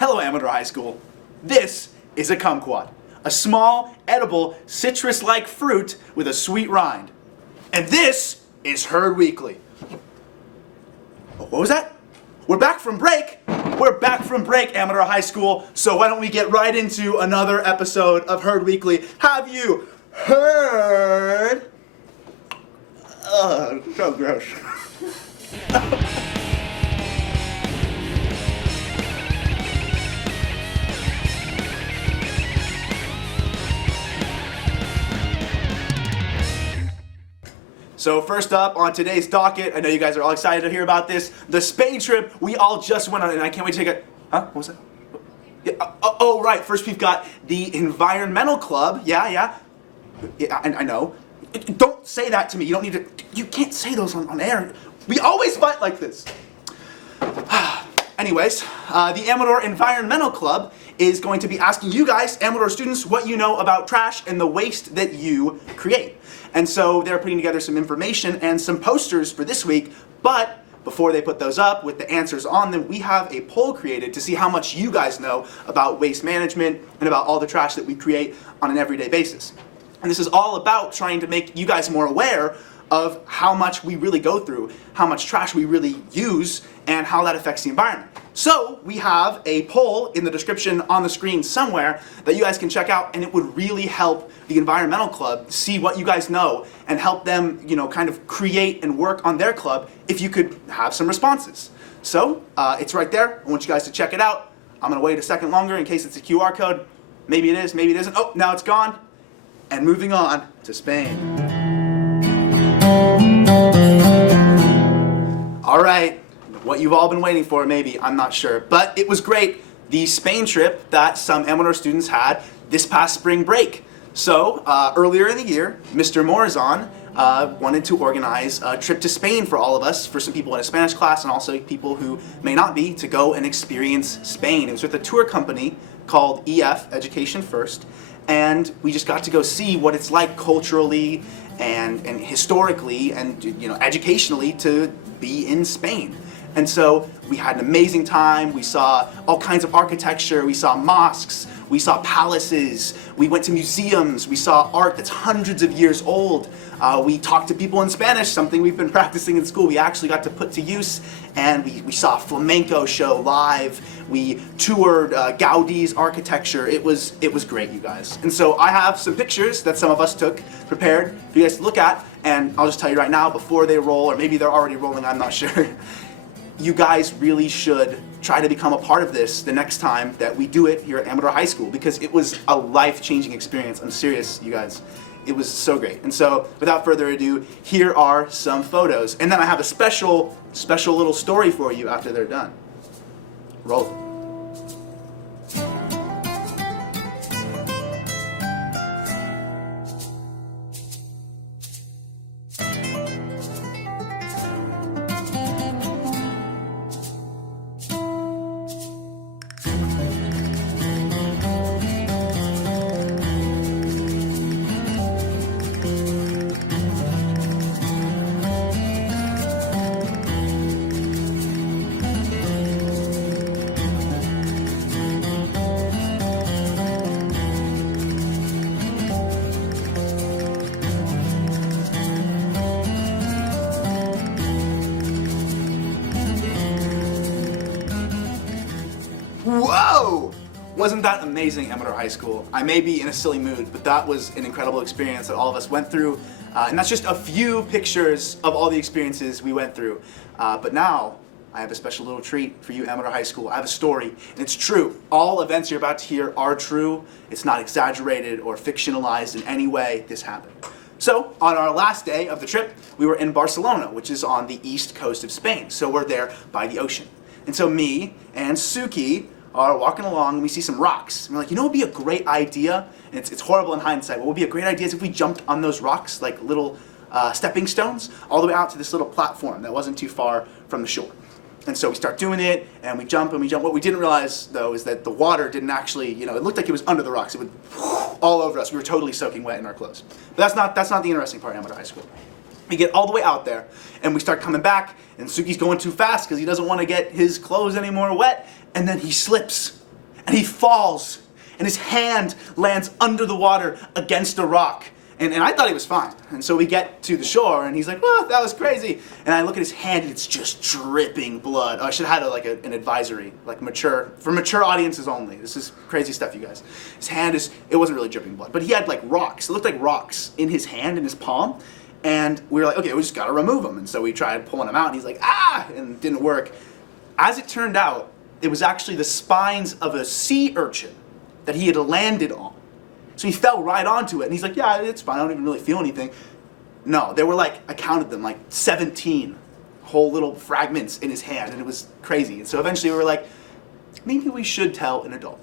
Hello, Amador High School. This is a kumquat, a small, edible, citrus-like fruit with a sweet rind. And this is Herd Weekly. What was that? We're back from break. We're back from break, Amador High School. So why don't we get right into another episode of Herd Weekly? Have you heard? So gross. So first up on today's docket, I know you guys are all excited to hear about this, the Spain trip we all just went on, and I can't wait to take it. Huh? What was that? Yeah, oh, right. First we've got the Environmental Club. Yeah, I know. Don't say that to me. You don't need to. You can't say those on air. We always fight like this. Anyways, the Amador Environmental Club is going to be asking you guys, Amador students, what you know about trash and the waste that you create. And so they're putting together some information and some posters for this week, but before they put those up with the answers on them, we have a poll created to see how much you guys know about waste management and about all the trash that we create on an everyday basis. And this is all about trying to make you guys more aware of how much we really go through, how much trash we really use, and how that affects the environment. So we have a poll in the description on the screen somewhere that you guys can check out, and it would really help the Environmental Club see what you guys know and help them, kind of create and work on their club if you could have some responses. So it's right there. I want you guys to check it out. I'm gonna wait a second longer in case it's a QR code. Maybe it is, maybe it isn't. Oh, now it's gone. And moving on to Spain. All right, what you've all been waiting for, maybe, I'm not sure, but it was great. The Spain trip that some Amador students had this past spring break. So earlier in the year, Mr. Morazan wanted to organize a trip to Spain for all of us, for some people in a Spanish class and also people who may not be, to go and experience Spain. It was with a tour company called EF, Education First, and we just got to go see what it's like culturally and historically and educationally to be in Spain. And so we had an amazing time. We saw all kinds of architecture. We saw mosques. We saw palaces. We went to museums. We saw art that's hundreds of years old. We talked to people in Spanish, something we've been practicing in school. We actually got to put to use, and we saw a flamenco show live. We toured Gaudi's architecture. It was great, you guys. And so I have some pictures that some of us took prepared for you guys to look at, and I'll just tell you right now, before they roll, or maybe they're already rolling, I'm not sure. You guys really should try to become a part of this the next time that we do it here at Amador High School, because it was a life-changing experience. I'm serious, you guys. It was so great. And so, without further ado, here are some photos. And then I have a special little story for you after they're done. Roll it. Whoa! Wasn't that amazing, Amador High School? I may be in a silly mood, but that was an incredible experience that all of us went through. And that's just a few pictures of all the experiences we went through. But now, I have a special little treat for you, Amador High School. I have a story, and it's true. All events you're about to hear are true. It's not exaggerated or fictionalized in any way. This happened. So, on our last day of the trip, we were in Barcelona, which is on the east coast of Spain. So we're there by the ocean. And so me and Suki are walking along, and we see some rocks. And we're like, what would be a great idea? And it's horrible in hindsight. What would be a great idea is if we jumped on those rocks, like little stepping stones, all the way out to this little platform that wasn't too far from the shore. And so we start doing it, and we jump and we jump. What we didn't realize, though, is that the water didn't actually, it looked like it was under the rocks. It would all over us. We were totally soaking wet in our clothes. But that's not the interesting part of Amador High School. We get all the way out there, and we start coming back, and Suki's going too fast because he doesn't want to get his clothes anymore wet, and then he slips. and he falls, and his hand lands under the water against a rock. And I thought he was fine. And so we get to the shore, and he's like, "Oh, that was crazy." And I look at his hand, and it's just dripping blood. Oh, I should have had an advisory, like for mature audiences only. This is crazy stuff, you guys. His hand it wasn't really dripping blood, but he had like rocks. It looked like rocks in his hand, in his palm. And we were like, okay, we just gotta remove them. And so we tried pulling him out, and he's like, "Ah!" And it didn't work. As it turned out, it was actually the spines of a sea urchin that he had landed on. So he fell right onto it, and he's like, "Yeah, it's fine, I don't even really feel anything." No, there were like, I counted them, like 17 whole little fragments in his hand, and it was crazy. And so eventually we were like, maybe we should tell an adult,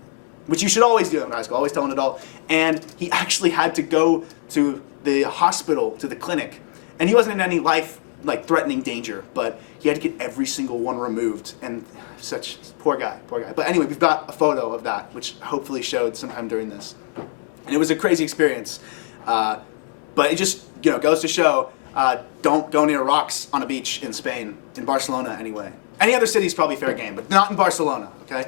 which you should always do in high school, always tell an adult. And he actually had to go to the hospital, to the clinic, and he wasn't in any life-threatening danger, but he had to get every single one removed, and such, poor guy. But anyway, we've got a photo of that, which hopefully showed sometime during this. And it was a crazy experience, but it just goes to show, don't go near rocks on a beach in Spain, in Barcelona anyway. Any other city is probably fair game, but not in Barcelona, okay?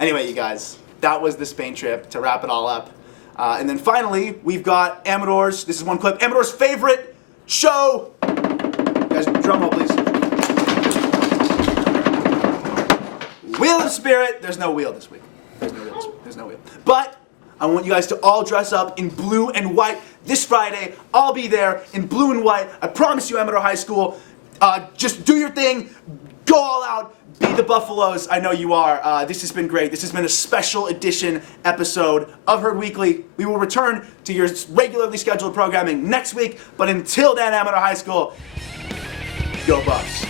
Anyway, you guys, that was the Spain trip, to wrap it all up. And then finally, we've got Amador's, this is one clip, Amador's favorite show. Guys, drum roll, please. Wheel of Spirit. There's no wheel this week. There's no wheel. But I want you guys to all dress up in blue and white this Friday. I'll be there in blue and white. I promise you, Amador High School. Just do your thing. Go all out. Be the Buffaloes. I know you are. This has been great. This has been a special edition episode of Herd Weekly. We will return to your regularly scheduled programming next week. But until then, Amador High School, go Buffs.